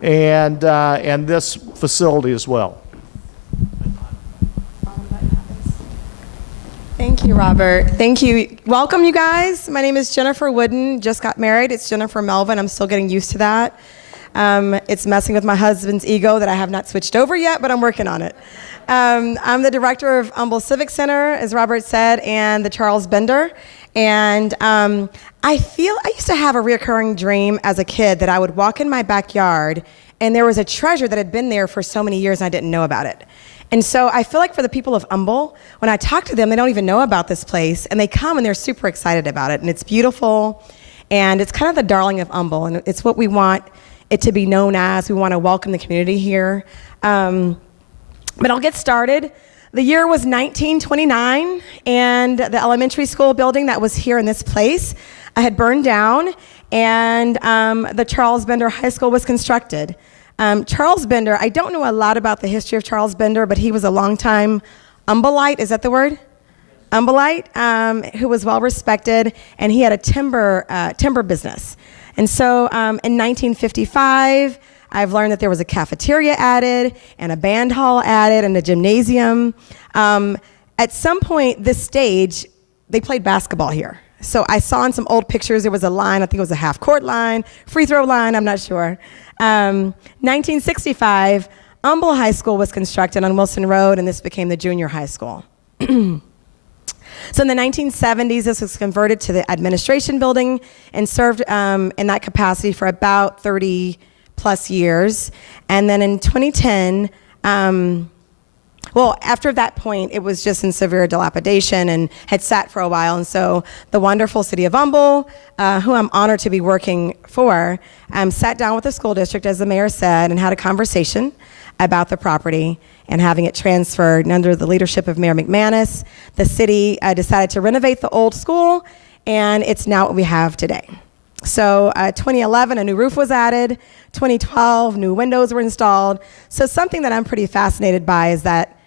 and this facility as well. Thank you, Robert. Thank you. Welcome, you guys. My name is Jennifer Wooden. Just got married. It's Jennifer Melvin. I'm still getting used to that. It's messing with my husband's ego that I have not switched over yet, but I'm working on it. I'm the director of Humble Civic Center, as Robert said, and the Charles Bender. And I used to have a reoccurring dream as a kid that I would walk in my backyard and there was a treasure that had been there for so many years and I didn't know about it. And so I feel like for the people of Humble, when I talk to them, they don't even know about this place, and they come and they're super excited about it, and it's beautiful, and it's kind of the darling of Humble, and it's what we want it to be known as. We want to welcome the community here. But I'll get started. The year was 1929, and the elementary school building that was here in this place had burned down, and the Charles Bender High School was constructed. Charles Bender, I don't know a lot about the history of Charles Bender, but he was a longtime Humbleite, is that the word? Humbleite, who was well respected, and he had a timber business. And so in 1955, I've learned that there was a cafeteria added, and a band hall added, and a gymnasium. At some point, this stage, they played basketball here. So I saw in some old pictures, there was a line, I think it was a half-court line, free throw line, I'm not sure. 1965, Humble High School was constructed on Wilson Road, and this became the junior high school. So in the 1970s, this was converted to the administration building and served in that capacity for about 30 plus years. And then in 2010, after that point, it was just in severe dilapidation and had sat for a while. And so the wonderful city of Humble, who I'm honored to be working for, sat down with the school district, as the mayor said, and had a conversation about the property and having it transferred. And under the leadership of Mayor McManus, the city decided to renovate the old school, and it's now what we have today. So 2011, a new roof was added. 2012, new windows were installed. So something that I'm pretty fascinated by is that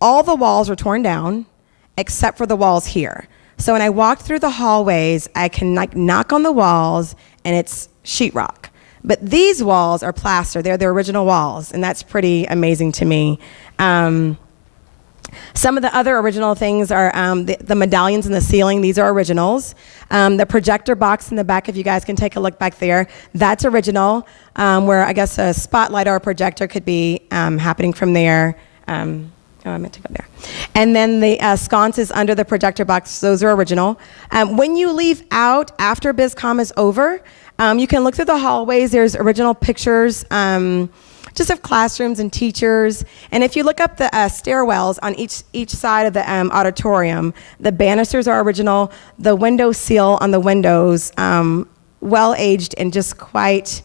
all the walls were torn down except for the walls here. So when I walked through the hallways, I can knock on the walls and it's sheetrock. But these walls are plaster. They're the original walls, and that's pretty amazing to me. Some of the other original things are the medallions in the ceiling. These are originals. The projector box in the back, if you guys can take a look back there, that's original, where I guess a spotlight or a projector could be happening from there. I meant to go there. And then the sconces under the projector box, those are original. When you leave out after BizCom is over, you can look through the hallways. There's original pictures just of classrooms and teachers. And if you look up the stairwells on each side of the auditorium, the banisters are original. The window seal on the windows, well-aged and just quite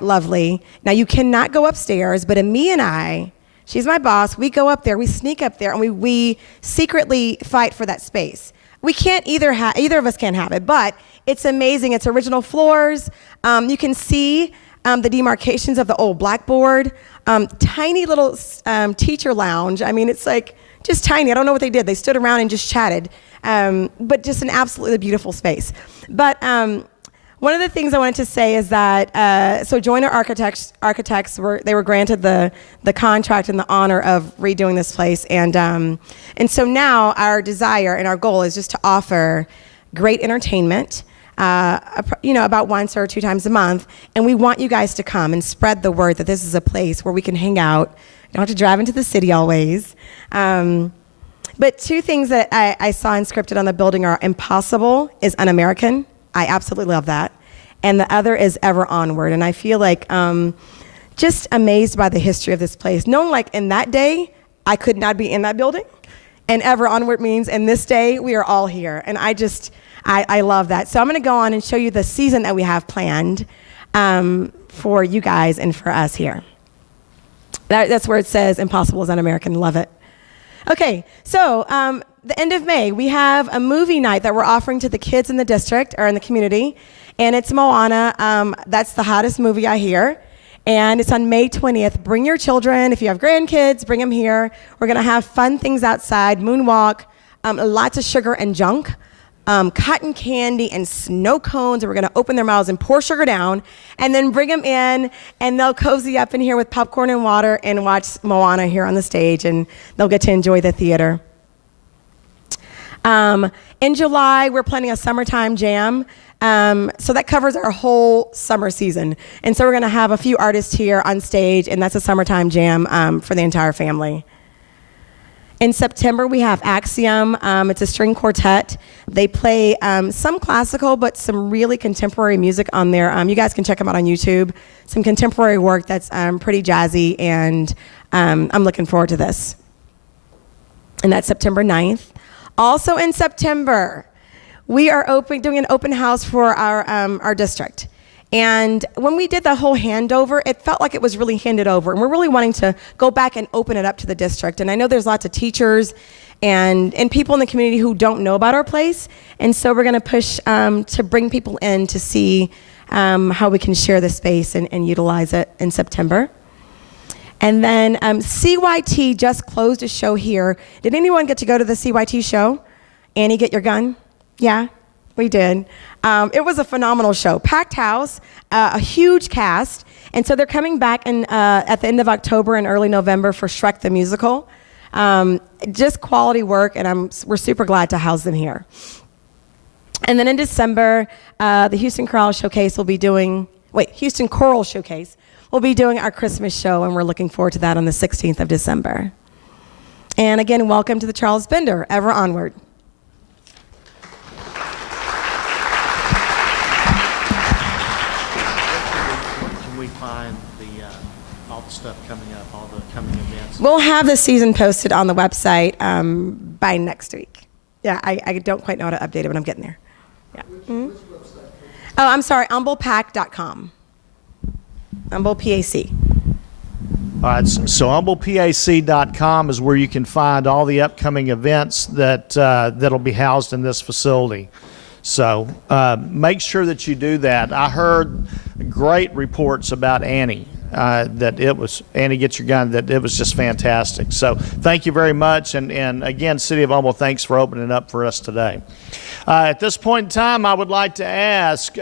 lovely. Now, you cannot go upstairs, but Ami and I, she's my boss, we go up there, we sneak up there, and we secretly fight for that space. We can't either of us can't have it, but it's amazing. It's original floors. You can see the demarcations of the old blackboard. Tiny little teacher lounge. I mean, it's like just tiny. I don't know what they did. They stood around and just chatted, but just an absolutely beautiful space. But one of the things I wanted to say is that, so Joyner Architects were granted the contract and the honor of redoing this place, and so now our desire and our goal is just to offer great entertainment, about once or two times a month, and we want you guys to come and spread the word that this is a place where we can hang out. You don't have to drive into the city always. But two things that I saw inscripted on the building are impossible is un-American. I absolutely love that. And the other is ever onward. And I feel like just amazed by the history of this place. Knowing like in that day, I could not be in that building. And ever onward means in this day, we are all here. And I love that. So I'm going to go on and show you the season that we have planned for you guys and for us here. That's where it says impossible is un-American. Love it. Okay, so the end of May, we have a movie night that we're offering to the kids in the district or in the community, and it's Moana. That's the hottest movie I hear, and it's on May 20th. Bring your children. If you have grandkids, bring them here. We're going to have fun things outside, moonwalk, lots of sugar and junk, cotton candy and snow cones, and we're going to open their mouths and pour sugar down, and then bring them in, and they'll cozy up in here with popcorn and water and watch Moana here on the stage, and they'll get to enjoy the theater. In July, we're planning a summertime jam. So that covers our whole summer season. And so we're going to have a few artists here on stage, and that's a summertime jam for the entire family. In September, we have Axiom. It's a string quartet. They play some classical, but some really contemporary music on there. You guys can check them out on YouTube. Some contemporary work that's pretty jazzy, and I'm looking forward to this. And that's September 9th. Also in September, we are doing an open house for our district. And when we did the whole handover, it felt like it was really handed over. And we're really wanting to go back and open it up to the district. And I know there's lots of teachers and people in the community who don't know about our place. And so we're going to push to bring people in to see how we can share the space and utilize it in September. And then CYT just closed a show here. Did anyone get to go to the CYT show? Annie, get your gun? Yeah, we did. It was a phenomenal show. Packed house, a huge cast. And so they're coming back at the end of October and early November for Shrek the Musical. Just quality work, and we're super glad to house them here. And then in December, the Houston Choral Showcase will be doing, Houston Choral Showcase will be doing our Christmas show, and we're looking forward to that on the 16th of December. And again, welcome to the Charles Bender, ever onward. Find all the stuff coming up, all the coming events? We'll have the season posted on the website by next week. Yeah, I don't quite know how to update it, but I'm getting there. Yeah. Mm-hmm. Oh, I'm sorry, humblepac.com. Humble PAC. All right, so humblepac.com is where you can find all the upcoming events that'll be housed in this facility. So make sure that you do that. I heard great reports about Annie, Annie Get Your Gun, that it was just fantastic. So thank you very much. And again, City of Humble, thanks for opening up for us today. At this point in time, I would like to ask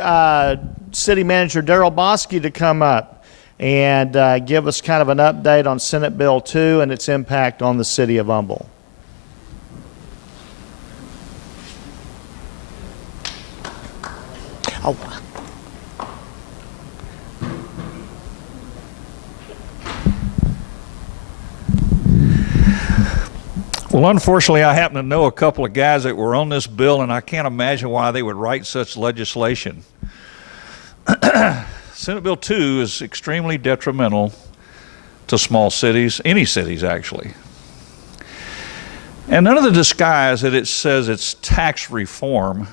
City Manager Darrell Bosky to come up and give us kind of an update on Senate Bill 2 and its impact on the City of Humble. Oh. Well, unfortunately, I happen to know a couple of guys that were on this bill, and I can't imagine why they would write such legislation. Senate Bill 2 is extremely detrimental to small cities, any cities actually. And under the disguise that it says it's tax reform,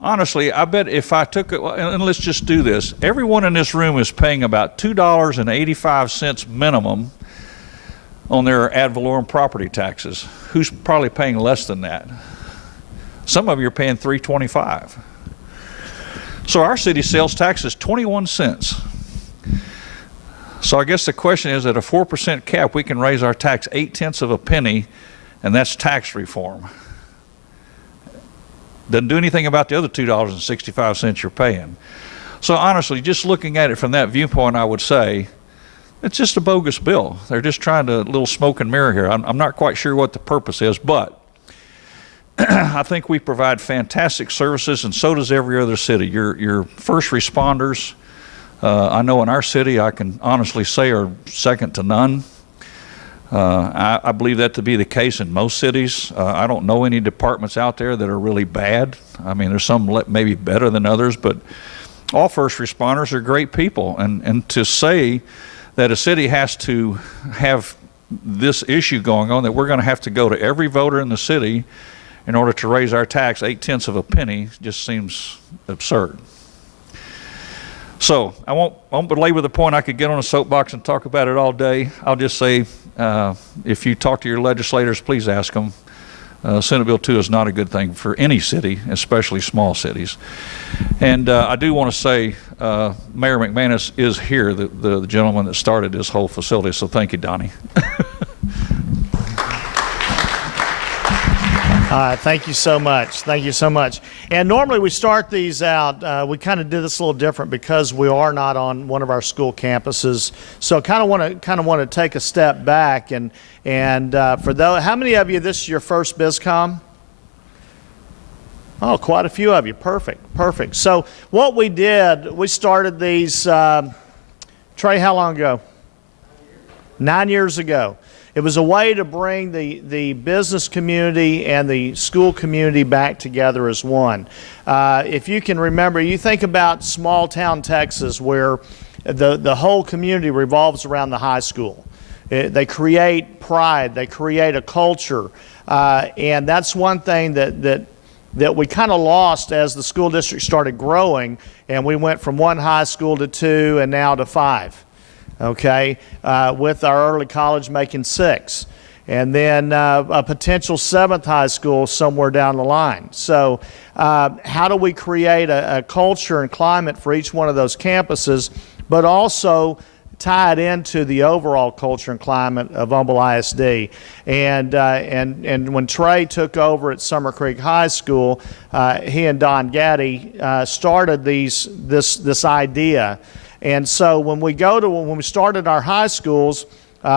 honestly, I bet if I took it, and let's just do this, everyone in this room is paying about $2.85 minimum on their ad valorem property taxes. Who's probably paying less than that? Some of you are paying $3.25. So our city sales tax is 21 cents. So I guess the question is, at a 4% cap, we can raise our tax 0.8 of a penny, and that's tax reform. Doesn't do anything about the other $2.65 you're paying. So honestly, just looking at it from that viewpoint, I would say it's just a bogus bill. They're just trying to little smoke and mirror here. I'm not quite sure what the purpose is, but I think we provide fantastic services, and so does every other city. Your first responders, I know in our city, I can honestly say, are second to none. I believe that to be the case in most cities. I don't know any departments out there that are really bad. I mean, there's some maybe better than others, but all first responders are great people. And to say that a city has to have this issue going on, that we're going to have to go to every voter in the city in order to raise our tax 0.8 of a penny, just seems absurd. So I won't belabor the point. I could get on a soapbox and talk about it all day. I'll just say, if you talk to your legislators, please ask them. Senate Bill 2 is not a good thing for any city, especially small cities. And I do want to say, Mayor McManus is here, the gentleman that started this whole facility, so thank you, Donnie. Thank you so much. Thank you so much. And normally we start these out. We kind of did this a little different because we are not on one of our school campuses. So kind of want to take a step back and for those, how many of you this is your first BizCom? Oh, quite a few of you. Perfect. Perfect. So what we did, we started these. Trey, how long ago? 9 years ago. It was a way to bring the business community and the school community back together as one. If you can remember, you think about small town Texas where the whole community revolves around the high school. They create pride, they create a culture, and that's one thing that we kind of lost as the school district started growing, and we went from 1 high school to 2 and now to 5. Okay, with our early college making 6, and then a potential 7th high school somewhere down the line. So how do we create a culture and climate for each one of those campuses, but also tie it into the overall culture and climate of Humble ISD? And when Trey took over at Summer Creek High School, he and Don Gaddy started this idea. And so when we started our high schools,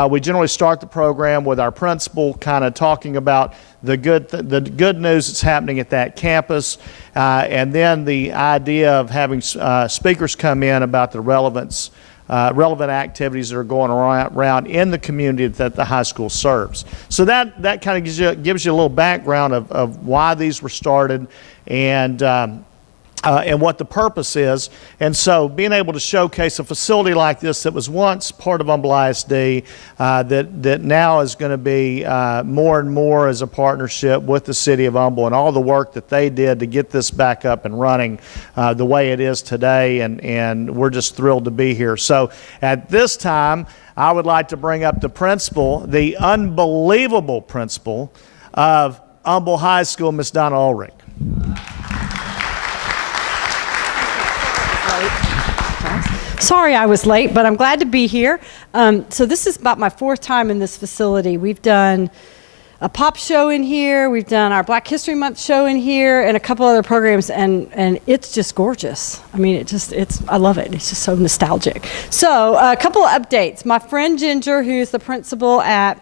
we generally start the program with our principal kind of talking about the good news that's happening at that campus, and then the idea of having speakers come in about the relevant activities that are going around in the community that the high school serves. So that kind of gives you a little background of why these were started and what the purpose is. And so being able to showcase a facility like this that was once part of Humble ISD, that now is going to be more and more as a partnership with the city of Humble and all the work that they did to get this back up and running the way it is today, and we're just thrilled to be here. So at this time, I would like to bring up the principal, the unbelievable principal of Humble High School, Ms. Donna Ulrich. Sorry I was late, but I'm glad to be here. So this is about my 4th time in this facility. We've done a pop show in here, we've done our Black History Month show in here, and a couple other programs, and it's just gorgeous. I mean, I love it. It's just so nostalgic. So a couple of updates. My friend Ginger, who's the principal at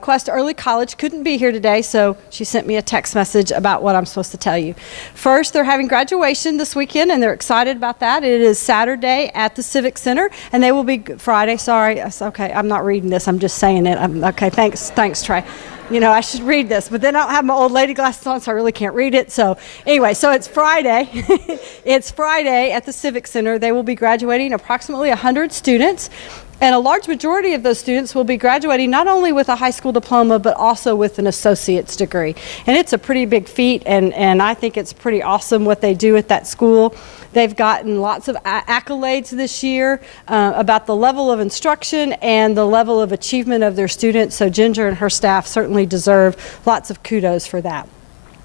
Quest Early College, couldn't be here today, so she sent me a text message about what I'm supposed to tell you. First, they're having graduation this weekend, and they're excited about that. It is Saturday at the Civic Center, and they will be Friday. Sorry, okay, I'm not reading this. I'm just saying it. Okay, thanks, Trey. You know, I should read this, but then I don't have my old lady glasses on, so I really can't read it. So anyway, so it's Friday. It's Friday at the Civic Center. They will be graduating approximately 100 students. And a large majority of those students will be graduating not only with a high school diploma, but also with an associate's degree. And it's a pretty big feat, and I think it's pretty awesome what they do at that school. They've gotten lots of accolades this year about the level of instruction and the level of achievement of their students. So Ginger and her staff certainly deserve lots of kudos for that.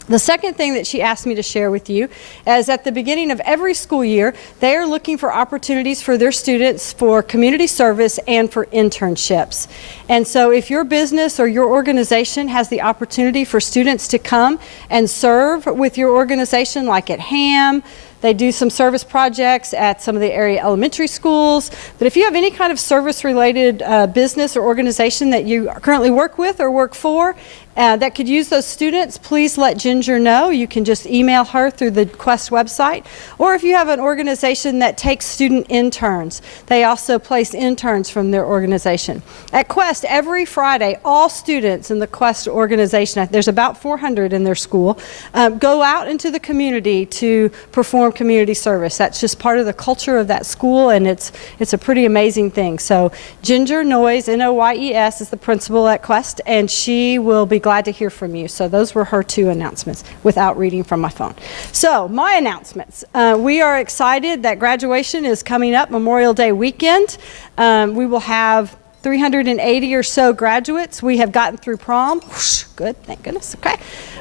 The second thing that she asked me to share with you is at the beginning of every school year, they are looking for opportunities for their students for community service and for internships. And so if your business or your organization has the opportunity for students to come and serve with your organization, like at HAM, they do some service projects at some of the area elementary schools. But if you have any kind of service-related business or organization that you currently work with or work for that could use those students, please let Ginger know. You can just email her through the Quest website. Or if you have an organization that takes student interns, they also place interns from their organization. At Quest, every Friday, all students in the Quest organization, there's about 400 in their school, go out into the community to perform community service. That's just part of the culture of that school, and it's a pretty amazing thing. So Ginger Noyes, N-O-Y-E-S, is the principal at Quest, and she will be glad to hear from you. So those were her 2 announcements without reading from my phone. So my announcements. We are excited that graduation is coming up Memorial Day weekend. We will have 380 or so graduates. We have gotten through prom. Whoosh, good, thank goodness. Okay.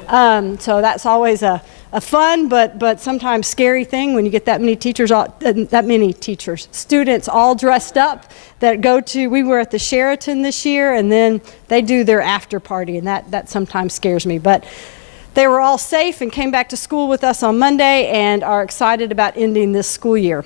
So that's always a fun but sometimes scary thing when you get that many students all dressed up that go to. We were at the Sheraton this year, and then they do their after party, and that sometimes scares me. But They were all safe and came back to school with us on Monday and are excited about ending this school year.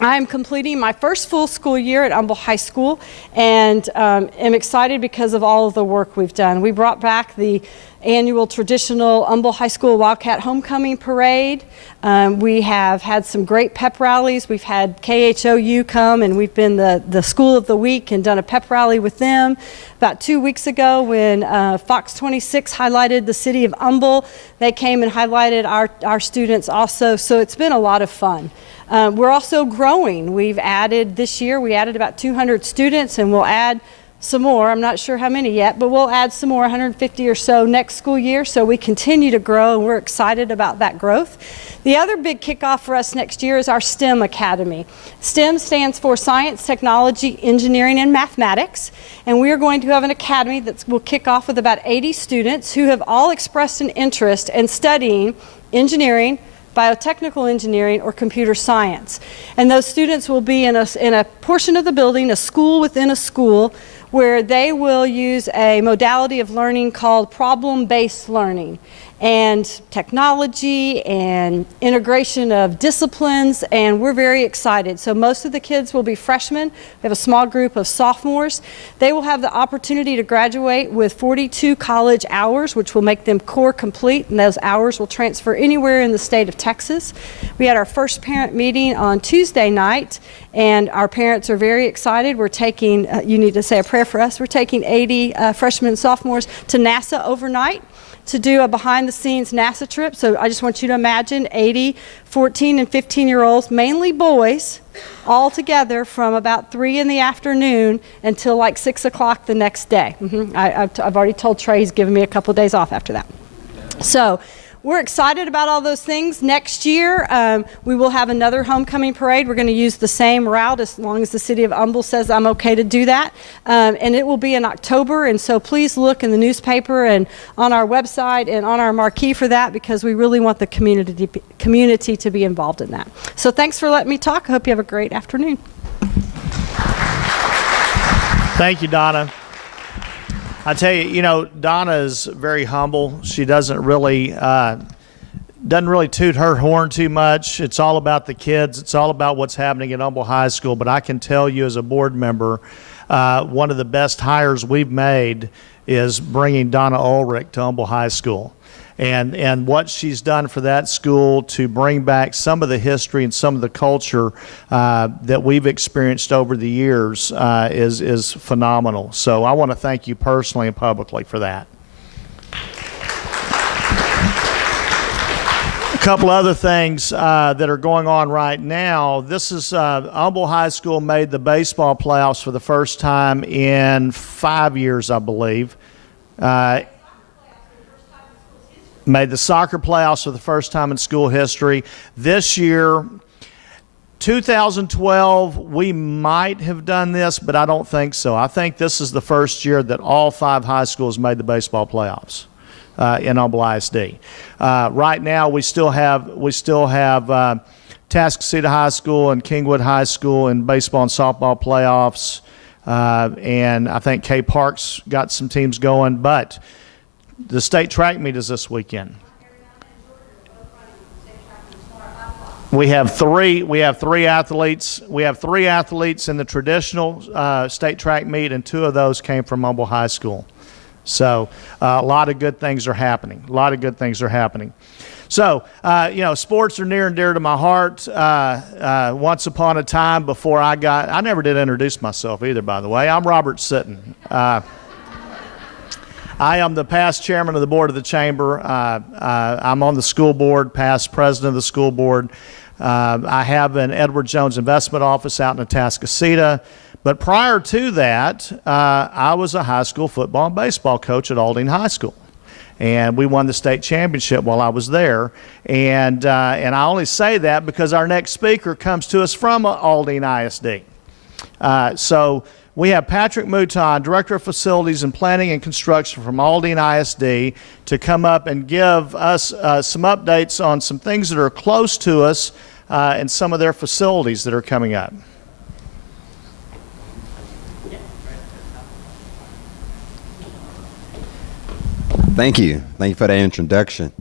I am completing my first full school year at Humble High School and am excited because of all of the work we've done. We brought back the annual traditional Humble High School Wildcat Homecoming Parade. We have had some great pep rallies. We've had KHOU come, and we've been the School of the Week and done a pep rally with them. About 2 weeks ago, when Fox 26 highlighted the city of Humble, they came and highlighted our students also, so it's been a lot of fun. We're also growing. This year, we added about 200 students, and we'll add some more. I'm not sure how many yet, but we'll add some more, 150 or so next school year. So we continue to grow, and we're excited about that growth. The other big kickoff for us next year is our STEM Academy. STEM stands for Science, Technology, Engineering, and Mathematics. And we are going to have an academy that will kick off with about 80 students who have all expressed an interest in studying engineering, biotechnical engineering, or computer science. And those students will be in a portion of the building, a school within a school, where they will use a modality of learning called problem-based learning, and technology and integration of disciplines, and we're very excited. So most of the kids will be freshmen. We have a small group of sophomores. They will have the opportunity to graduate with 42 college hours, which will make them core complete, and those hours will transfer anywhere in the state of Texas. We had our first parent meeting on Tuesday night, and our parents are very excited. We're taking, you need to say a prayer for us, we're taking 80 freshmen and sophomores to NASA overnight to do a behind-the-scenes NASA trip. So I just want you to imagine 80 14 and 15-year-olds, mainly boys, all together from about 3 in the afternoon until like 6 o'clock the next day. I've already told Trey he's giving me a couple of days off after that. So we're excited about all those things. Next year, we will have another homecoming parade. We're going to use the same route as long as the city of Humble says I'm okay to do that. And it will be in October. And so please look in the newspaper and on our website and on our marquee for that, because we really want the community to be involved in that. So thanks for letting me talk. I hope you have a great afternoon. Thank you, Donna. I tell you, Donna is very humble. She doesn't really toot her horn too much. It's all about the kids. It's all about what's happening at Humble High School. But I can tell you as a board member, one of the best hires we've made is bringing Donna Ulrich to Humble High School. And what she's done for that school to bring back some of the history and some of the culture that we've experienced over the years is phenomenal. So I want to thank you personally and publicly for that. A couple other things that are going on right now. This is Humble High School made the baseball playoffs for the first time in 5 years, I believe. Made the soccer playoffs for the first time in school history. This year, 2012, we might have done this, but I don't think so. I think this is the first year that all 5 high schools made the baseball playoffs in Humble ISD. Right now, we still have Tascasita High School and Kingwood High School in baseball and softball playoffs, and I think K Park's got some teams going, but the state track meet is this weekend. We have three athletes. We have 3 athletes in the traditional state track meet, and 2 of those came from Humble High School. So a lot of good things are happening. So, sports are near and dear to my heart. Once upon a time, before I never did introduce myself either, by the way. I'm Robert Sitton. I am the past chairman of the board of the chamber. I'm on the school board, past president of the school board. I have an Edward Jones investment office out in Atascocita. But prior to that, I was a high school football and baseball coach at Aldine High School. And we won the state championship while I was there. And I only say that because our next speaker comes to us from Aldine ISD. So we have Patrick Mouton, Director of Facilities and Planning and Construction from Aldine ISD, to come up and give us some updates on some things that are close to us and some of their facilities that are coming up. Thank you. Thank you for that introduction.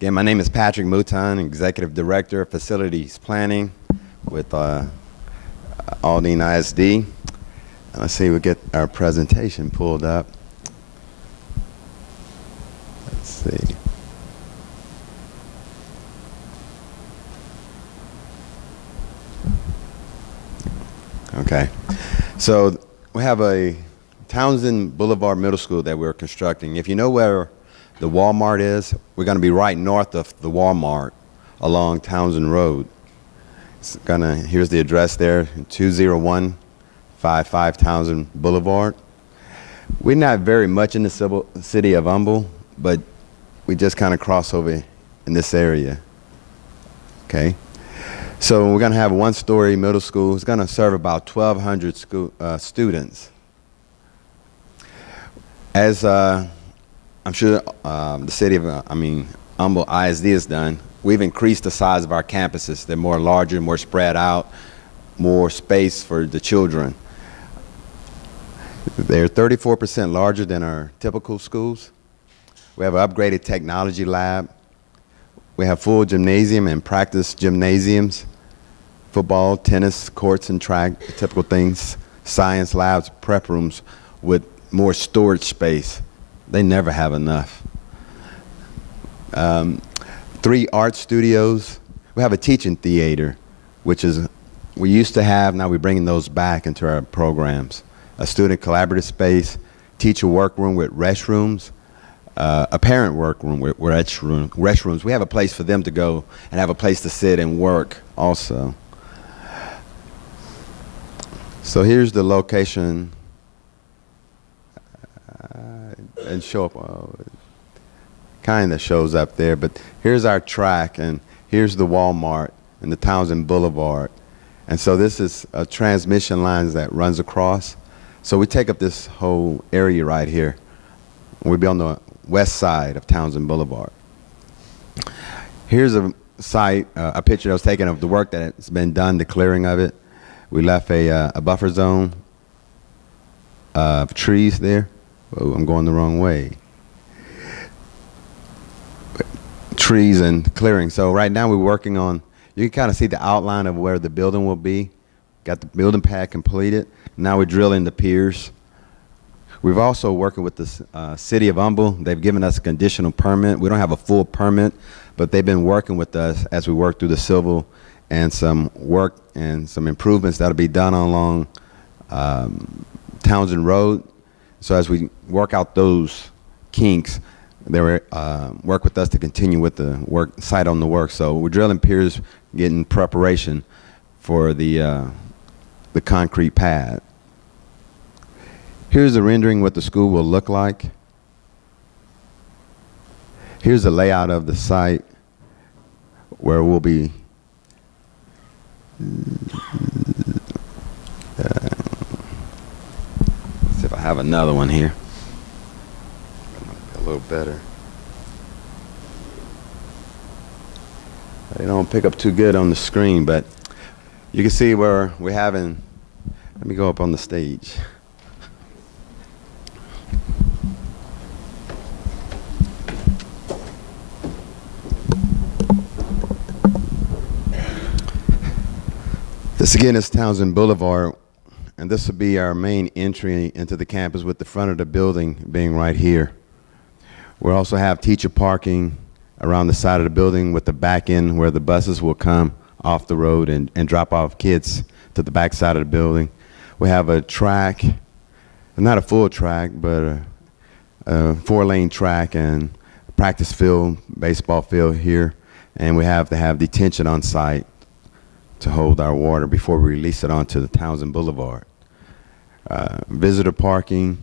Again, my name is Patrick Mouton, Executive Director of Facilities Planning with Aldine ISD. Let's see, we'll get our presentation pulled up. Let's see. Okay. So we have a Townsend Boulevard Middle School that we're constructing. If you know where the Walmart is, we're going to be right north of the Walmart along Townsend Road. Here's the address there, 20155 Townsend Boulevard. We're not very much in the city of Humble, but we just kind of cross over in this area. Okay. So we're going to have a one-story middle school. It's going to serve about 1,200 students. As I'm sure the city of, Humble ISD has done, we've increased the size of our campuses. They're more larger, more spread out, more space for the children. They're 34% larger than our typical schools. We have an upgraded technology lab. We have full gymnasium and practice gymnasiums, football, tennis, courts and track, typical things, science labs, prep rooms with more storage space. They never have enough. 3 art studios. We have a teaching theater, which is we used to have, now we're bringing those back into our programs. A student collaborative space, teacher workroom with restrooms, a parent workroom with restrooms. We have a place for them to go and have a place to sit and work also. So here's the location. And show up, kind of shows up there, but here's our track, and here's the Walmart and the Townsend Boulevard. And so this is a transmission lines that runs across. So we take up this whole area right here. We'll be on the west side of Townsend Boulevard. Here's a site, a picture that was taken of the work that has been done, the clearing of it. We left a buffer zone of trees there. Oh, I'm going the wrong way. Trees and clearing. So right now we're working on, you can kind of see the outline of where the building will be. Got the building pad completed. Now we're drilling the piers. We've also working with the city of Humble. They've given us a conditional permit. We don't have a full permit, but they've been working with us as we work through the civil and some work and some improvements that'll be done along Townsend Road. So as we work out those kinks, they work with us to continue with the work site on the work. So we're drilling piers, getting preparation for the concrete pad. Here's a rendering what the school will look like. Here's the layout of the site where we'll be see if I have another one here. A little better. They don't pick up too good on the screen, but you can see where we're having, let me go up on the stage. This again is Townsend Boulevard, and this will be our main entry into the campus with the front of the building being right here. We'll also have teacher parking around the side of the building with the back end where the buses will come off the road and drop off kids to the back side of the building. We have a track, not a full track, but a 4-lane track and practice field, baseball field here, and we have to have detention on site to hold our water before we release it onto the Townsend Boulevard. Visitor parking,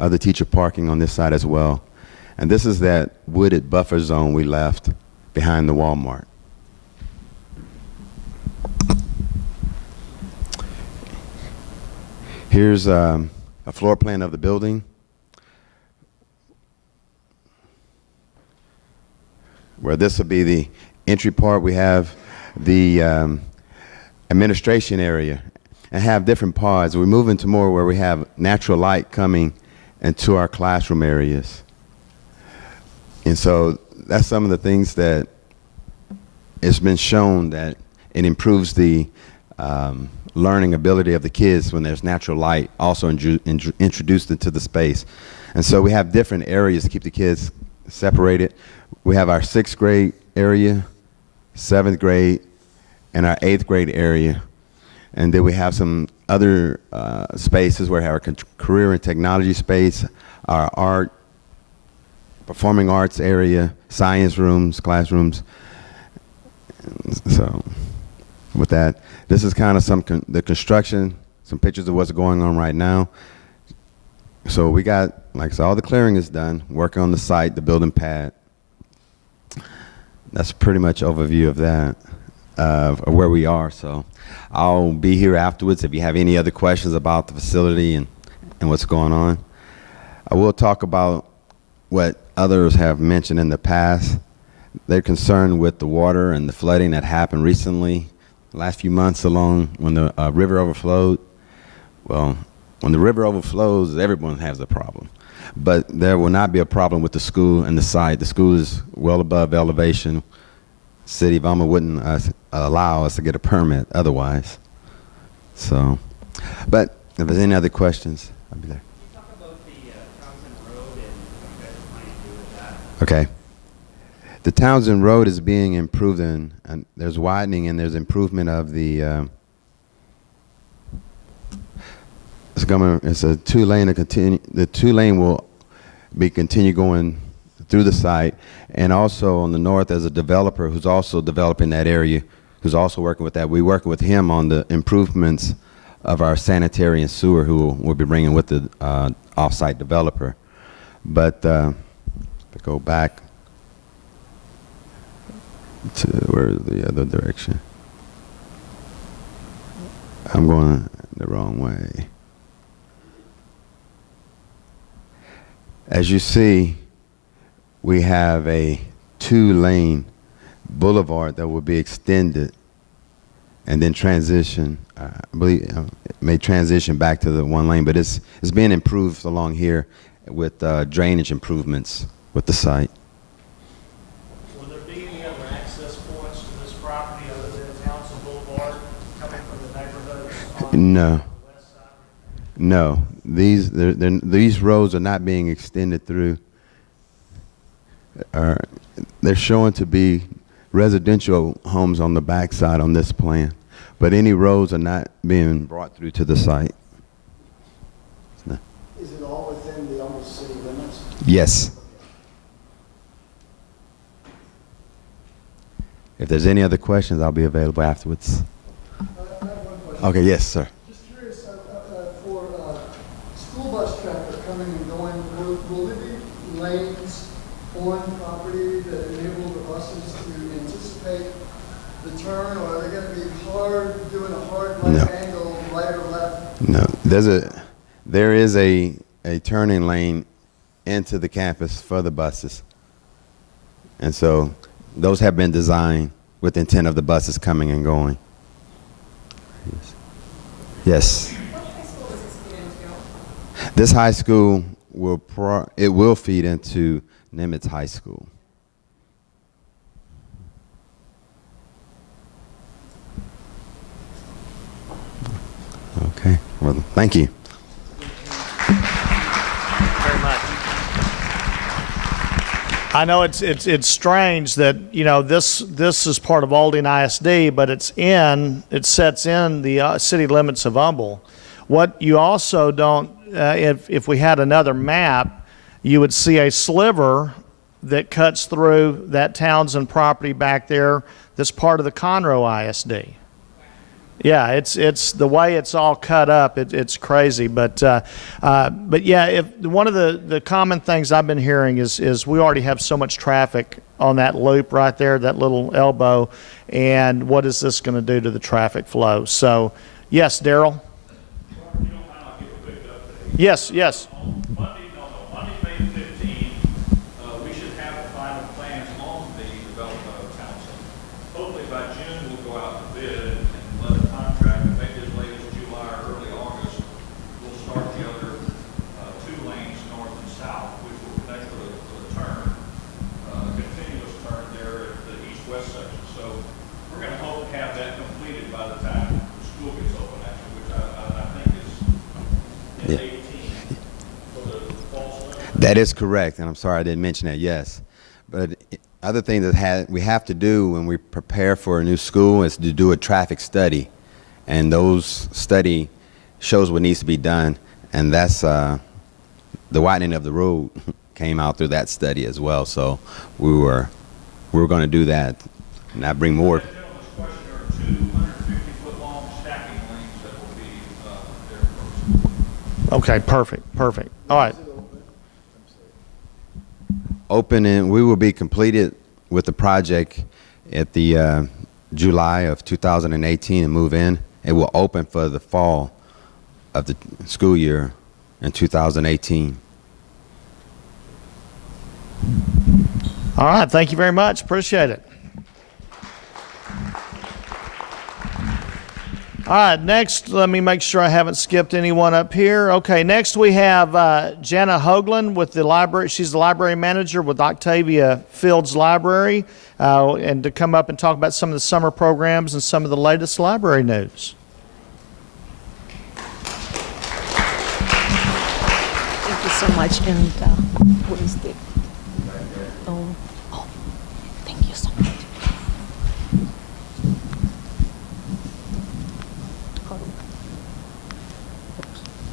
other teacher parking on this side as well. And this is that wooded buffer zone we left behind the Walmart. Here's a floor plan of the building. Where this will be the entry part, we have the administration area and have different pods. We move into more where we have natural light coming into our classroom areas. And so that's some of the things that it's been shown that it improves the learning ability of the kids when there's natural light also introduced into the space. And so we have different areas to keep the kids separated. We have our 6th grade area, 7th grade, and our 8th grade area. And then we have some other spaces where we have our career and technology space, our art, performing arts area, science rooms, classrooms. So with that, this is kind of the construction, some pictures of what's going on right now. So we got, like I said, all the clearing is done, working on the site, the building pad. That's pretty much overview of that, of where we are. So I'll be here afterwards if you have any other questions about the facility and what's going on. I will talk about what others have mentioned in the past. They're concerned with the water and the flooding that happened recently, last few months along when the river overflowed. Well, when the river overflows, everyone has a problem. But there will not be a problem with the school and the site. The school is well above elevation. City of Humble wouldn't allow us to get a permit otherwise. So, but if there's any other questions, I'll be there. Can you talk about the Townsend Road and what you guys are planning to do with that? Okay. The Townsend Road is being improved, and there's widening and there's improvement of the. It's a 2-lane to continue. The 2-lane will continue going through the site, and also on the north, there's a developer who's also developing that area, who's also working with that. We're working with him on the improvements of our sanitary and sewer, who we'll be bringing with the off-site developer. But to go back to where's the other direction? I'm going the wrong way. As you see, we have a 2-lane boulevard that will be extended and then transition. I believe it may transition back to the 1 lane, but it's being improved along here with drainage improvements with the site. Will there be any other access points to this property other than Townsend Boulevard coming from the neighborhoods on No. the west side? No, these roads are not being extended through. They're showing to be residential homes on the backside on this plan, but any roads are not being brought through to the site. No. Is it all within the Humble city limits? Yes. If there's any other questions, I'll be available afterwards. I have one question. Okay, yes, sir. Just curious, for school bus traffic coming and going, will there be lanes on property that enable the buses to anticipate the turn, or are they going to be doing a hard right No. angle, right or left? No, there is a turning lane into the campus for the buses, and so those have been designed with the intent of the buses coming and going. Yes. What high school does this feed into? This high school will feed into Nimitz High School. Okay. Well, thank you. Very much. I know it's strange that, you know, this is part of Aldine ISD, but it sets in the city limits of Humble. What you also don't, if we had another map, you would see a sliver that cuts through that Townsend property back there that's part of the Conroe ISD. Yeah, it's the way it's all cut up. It's crazy, but yeah, if one of the common things I've been hearing is we already have so much traffic on that loop right there, that little elbow, and what is this going to do to the traffic flow? So, yes, Daryl. Yes, yes. Monday, May 15th, we should have the final plans on the development of Townsend. Hopefully by June, we'll go out to bid and let the contractor, maybe as late as July or early August, we'll start the other 2 lanes north and south, which will connect to the turn. Yeah. 18 for the fall swim. That is correct, and I'm sorry I didn't mention that, yes. But other thing that we have to do when we prepare for a new school is to do a traffic study. And those study shows what needs to be done, and that's the widening of the road came out through that study as well. So we were going to do that, and I bring more. That gentleman's question, there are 2 150-foot-long stacking lanes that will be there first. Okay, perfect. All right. Open, and we will be completed with the project at the July of 2018 and move in. It will open for the fall of the school year in 2018. All right, thank you very much. Appreciate it. All right, next, let me make sure I haven't skipped anyone up here. Okay, next we have Jana Hoagland with the library. She's the library manager with Octavia Fields Library, and to come up and talk about some of the summer programs and some of the latest library news. Thank you so much. And what is the? Oh, thank you so much.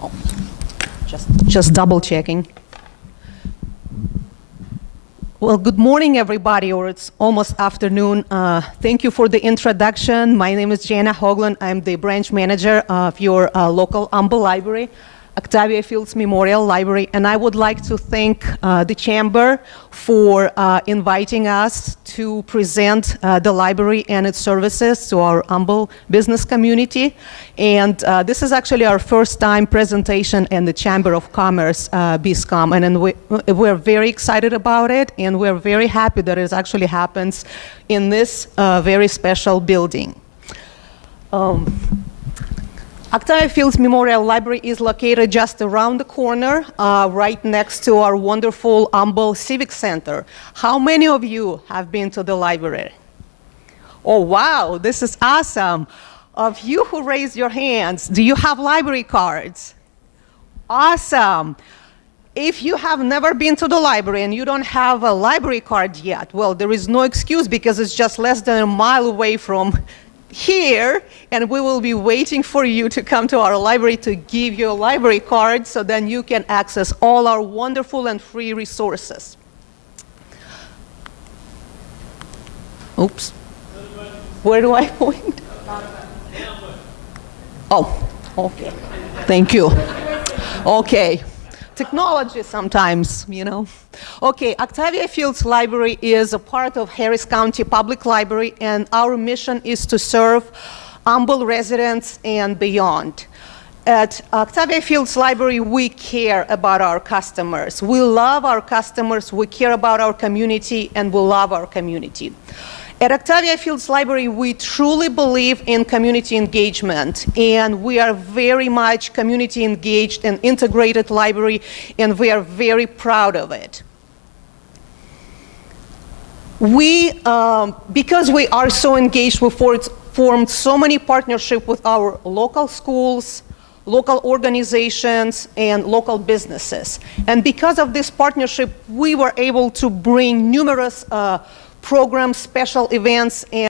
Oh, just double checking. Well, good morning, everybody, or it's almost afternoon. Thank you for the introduction. My name is Jana Hoagland. I'm the branch manager of your local Humble Library, Octavia Fields Memorial Library, and I would like to thank the Chamber for inviting us to present the library and its services to our Humble business community. And this is actually our first time presentation in the Chamber of Commerce Bizcom, and we're very excited about it, and we're very happy that it actually happens in this very special building. Octavia Fields Memorial Library is located just around the corner, right next to our wonderful Humble Civic Center. How many of you have been to the library? Oh, wow, this is awesome. Of you who raised your hands, do you have library cards? Awesome. If you have never been to the library and you don't have a library card yet, well, there is no excuse because it's just less than a mile away from here, and we will be waiting for you to come to our library to give you a library card so then you can access all our wonderful and free resources. Oops. Where do I point? Oh, okay. Thank you. Okay. Technology sometimes, you know. Okay, Octavia Fields Library is a part of Harris County Public Library, and our mission is to serve Humble residents and beyond. At Octavia Fields Library, we care about our customers. We love our customers, we care about our community, and we love our community. At Octavia Fields Library, we truly believe in community engagement, and we are very much community engaged and integrated library, and we are very proud of it. Because we are so engaged, we formed so many partnerships with our local schools, local organizations, and local businesses. And because of this partnership, we were able to bring numerous programs, special events, and